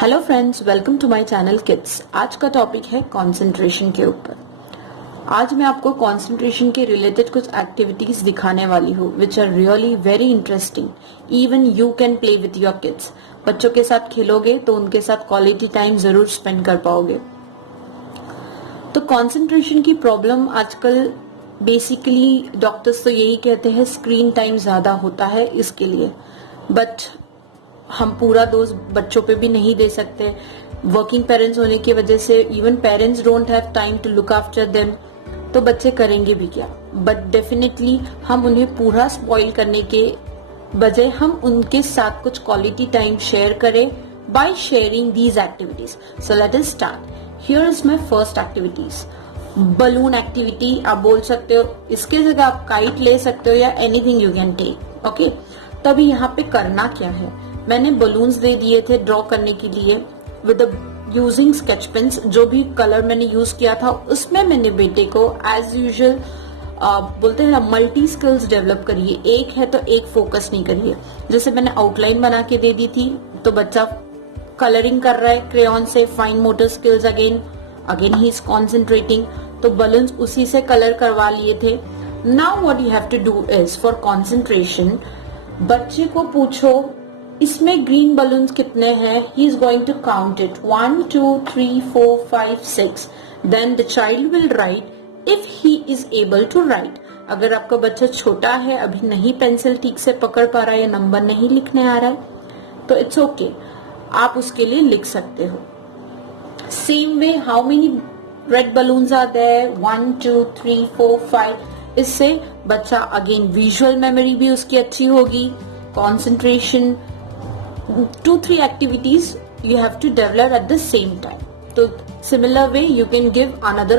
Hello friends, welcome to my channel kids. आज का topic है कंसंट्रेशन के ऊपर। आज मैं आपको कंसंट्रेशन के रिलेटेड कुछ एक्टिविटीज दिखाने वाली हूँ which are really very interesting. Even you can play with your kids. बच्चों के साथ खेलोगे तो उनके साथ क्वालिटी टाइम जरूर स्पेंड कर पाओगे। तो कंसंट्रेशन की प्रॉब्लम आजकल बेसिकली डॉक्टर्स तो यही कहते हैं स्क्रीन टाइम ज्यादा होता है इसके लिए, बट हम पूरा दोष बच्चों पे भी नहीं दे सकते। वर्किंग पेरेंट्स होने की वजह से even parents don't have time to look after them, तो बच्चे करेंगे भी क्या। बट डेफिनेटली हम उन्हें पूरा स्पॉइल करने के बजाय हम उनके साथ कुछ क्वालिटी टाइम शेयर करें by sharing these activities. So let us start. Here is my first activities, balloon activity. आप बोल सकते हो, इसके जगह आप काइट ले सकते हो या anything you can take. Okay, तभी यहाँ पे करना क्या है, मैंने बलून्स दे दिए थे ड्रॉ करने के लिए विद यूजिंग स्केच पेन्स। जो भी कलर मैंने यूज किया था उसमें मैंने बेटे को एज यूजुअल बोलते हैं ना, मल्टी स्किल्स डेवलप करिए। एक है तो एक फोकस नहीं करिए। जैसे मैंने आउटलाइन बना के दे दी थी तो बच्चा कलरिंग कर रहा है क्रेयॉन से, fine motor skills again he is concentrating. तो बलून्स उसी से कलर करवा लिए थे। Now what you have to do is for concentration, बच्चे को पूछो इसमें ग्रीन बलून्स कितने हैं। He is going to count it 1 2 3 4 5 6। Then the child will write if he is able to write. अगर आपका बच्चा छोटा है, अभी नहीं पेंसिल ठीक से पकड़ पा रहा है या नंबर नहीं लिखने आ रहा है, तो इट्स ओके, आप उसके लिए लिख सकते हो। Same way, how many red balloons are there, 1 2 3 4 5। इससे बच्चा अगेन विजुअल मेमोरी भी उसकी अच्छी होगी, concentration. 2-3 activities you have to develop at the same time. So similar way you can give another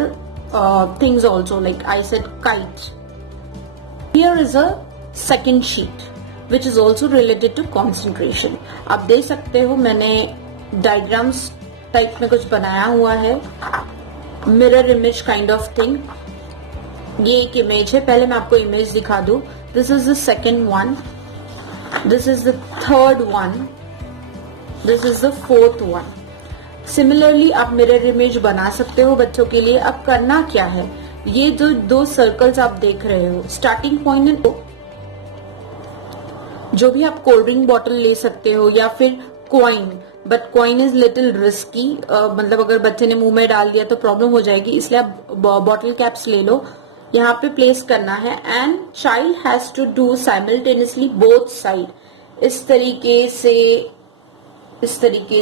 things also, like I said kite. Here is a second sheet which is also related to concentration. आप देख सकते हो मैंने diagrams type में कुछ बनाया हुआ है, mirror image kind of thing. ये एक इमेज है, पहले मैं आपको इमेज दिखा दूं। This is the second one, this is the third one, this is the fourth one. Similarly आप मिरर इमेज बना सकते हो बच्चों के लिए। अब करना क्या है, ये जो दो सर्कल्स आप देख रहे हो, स्टार्टिंग पॉइंट है। जो भी आप कोल्ड ड्रिंक बॉटल ले सकते हो या फिर coin, but coin is little risky. मतलब अगर बच्चे ने मुंह में डाल दिया तो प्रॉब्लम हो जाएगी, इसलिए आप बॉटल कैप्स ले लो। यहाँ पे प्लेस करना है and child has to do simultaneously both side. इस तरीके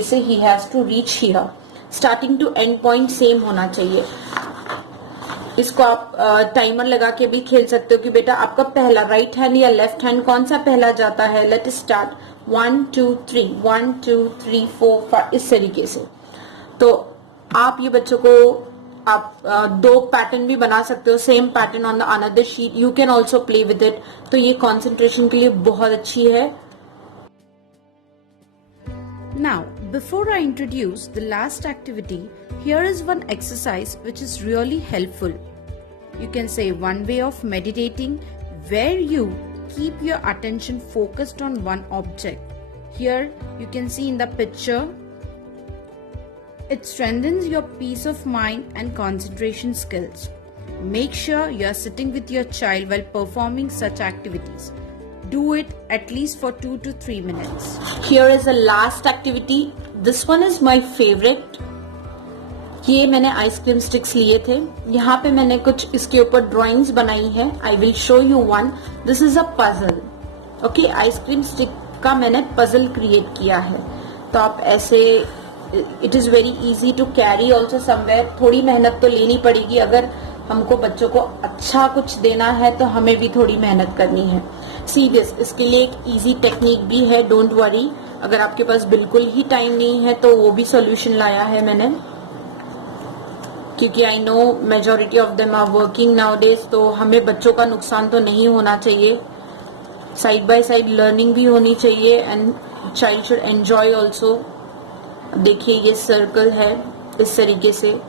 से he has to reach here. Starting to end point same होना चाहिए। इसको आप टाइमर लगा के भी खेल सकते हो कि बेटा आपका पहला राइट हैंड या लेफ्ट हैंड कौन सा पहला जाता है। लेट स्टार्ट 1 2 3 1 2 3 4 5, इस तरीके से। तो आप ये बच्चों को आप दो पैटर्न भी बना सकते हो, same pattern on the another sheet, you can also play with it. तो ये कॉन्सेंट्रेशन के लिए बहुत अच्छी है। Now, before I introduce the last activity, here is one exercise which is really helpful. You can say one way of meditating where you keep your attention focused on one object. Here you can see in the picture, it strengthens your peace of mind and concentration skills. Make sure you are sitting with your child while performing such activities. Do it at least for 2 to 3 minutes. Here is the last activity. This one is my favorite. ये मैंने ice cream sticks लिए थे, यहाँ पे मैंने कुछ इसके ऊपर ड्राइंग्स बनाई है। I will show you one. This is a puzzle. Okay, ice cream stick का मैंने पजल क्रिएट किया है। तो आप ऐसे, it is very easy to carry also somewhere. थोड़ी मेहनत तो लेनी पड़ेगी, अगर हमको बच्चों को अच्छा कुछ देना है तो हमें भी थोड़ी मेहनत करनी है। सी दिस, इसके लिए एक इजी टेक्निक भी है, डोंट वरी। अगर आपके पास बिल्कुल ही टाइम नहीं है तो वो भी सोल्यूशन लाया है मैंने, क्योंकि I know majority of them are working nowadays. तो हमें बच्चों का नुकसान तो नहीं होना चाहिए, साइड बाय साइड लर्निंग भी होनी चाहिए and child should enjoy also. देखिए ये सर्कल है, इस तरीके से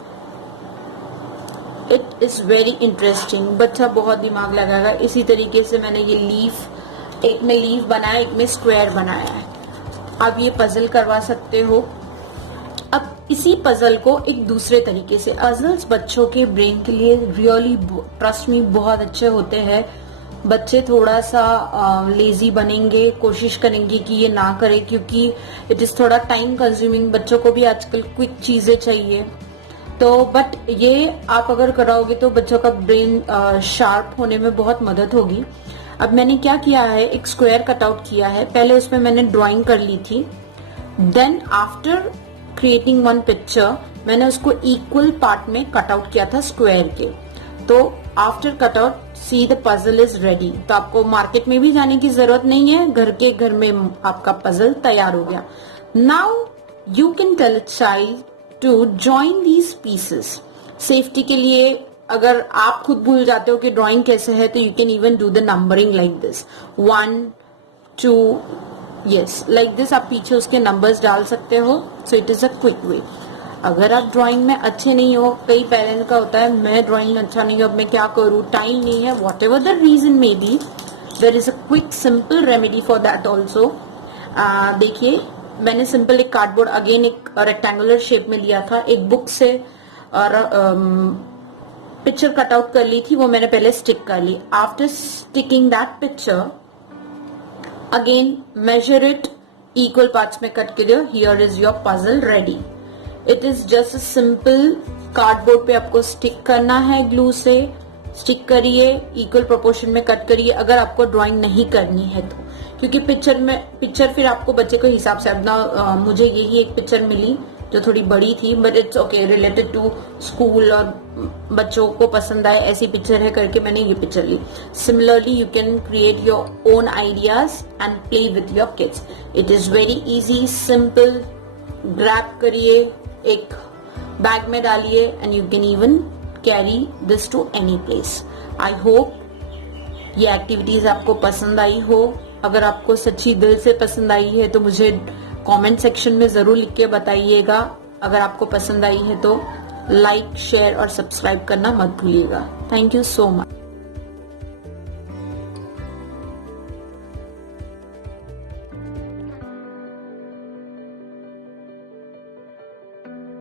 इट इज वेरी इंटरेस्टिंग। बच्चा बहुत दिमाग लगाएगा। इसी तरीके से मैंने ये लीफ, एक में लीफ बनाया, एक में स्क्वायर बनाया है। आप ये पजल करवा सकते हो इसी पजल को एक दूसरे तरीके से। पजल्स बच्चों के ब्रेन के लिए रियली ट्रस्ट मी बहुत अच्छे होते हैं। बच्चे थोड़ा सा लेजी बनेंगे, कोशिश करेंगे कि ये ना करें, क्योंकि इट इज थोड़ा टाइम कंज्यूमिंग। बच्चों को भी आजकल क्विक चीजें चाहिए, तो बट ये आप अगर कराओगे तो बच्चों का ब्रेन शार्प होने में बहुत मदद होगी। अब मैंने क्या किया है, एक स्क्वायर कटआउट किया है। पहले उसमें मैंने ड्राइंग कर ली थी, then after creating one picture मैंने उसको इक्वल पार्ट में कटआउट किया था स्क्वायर के। तो after cutout see the puzzle is ready. तो आपको मार्केट में भी जाने की जरूरत नहीं है, घर में आपका पजल तैयार हो गया। Now you can tell a child to join these pieces. Safety के लिए अगर आप खुद भूल जाते हो कि ड्राइंग कैसे है, तो you can even do the numbering like this 1 2 yes, like this. आप पीछे उसके नंबर्स डाल सकते हो। So it is a quick way. अगर आप ड्राइंग में अच्छे नहीं हो, कई पेरेंट्स का होता है मैं ड्राइंग में अच्छा नहीं हूं, अब मैं क्या करूं, टाइम नहीं है, whatever the reason may be, there is a quick simple remedy for that also. देखिए, मैंने सिंपल एक कार्डबोर्ड अगेन एक रेक्टेंगुलर शेप में लिया था, एक बुक से और पिक्चर कट आउट कर ली थी, वो मैंने पहले स्टिक कर ली। After sticking that picture again measure it, equal parts में कट करिए। Here is your puzzle ready. It is just simple, cardboard पे आपको स्टिक करना है, ग्लू से स्टिक करिए, इक्वल प्रोपोर्शन में कट करिए अगर आपको ड्राइंग नहीं करनी है तो, क्योंकि पिक्चर फिर आपको बच्चे के हिसाब से अपना मुझे यही एक पिक्चर मिली जो थोड़ी बड़ी थी, but it's okay, related to school और बच्चों को पसंद आए ऐसी पिक्चर है करके मैंने ये पिक्चर ली। Similarly you can create your own ideas and play with your kids. It is very easy, simple. Grab करिए, एक बैग में डालिए and you can even carry this to any place. I hope ये activities आपको पसंद आई हो। अगर आपको सच्ची दिल से पसंद आई है तो मुझे कमेंट सेक्शन में जरूर लिख के बताइएगा। अगर आपको पसंद आई है तो लाइक, शेयर और सब्सक्राइब करना मत भूलिएगा। Thank you so much.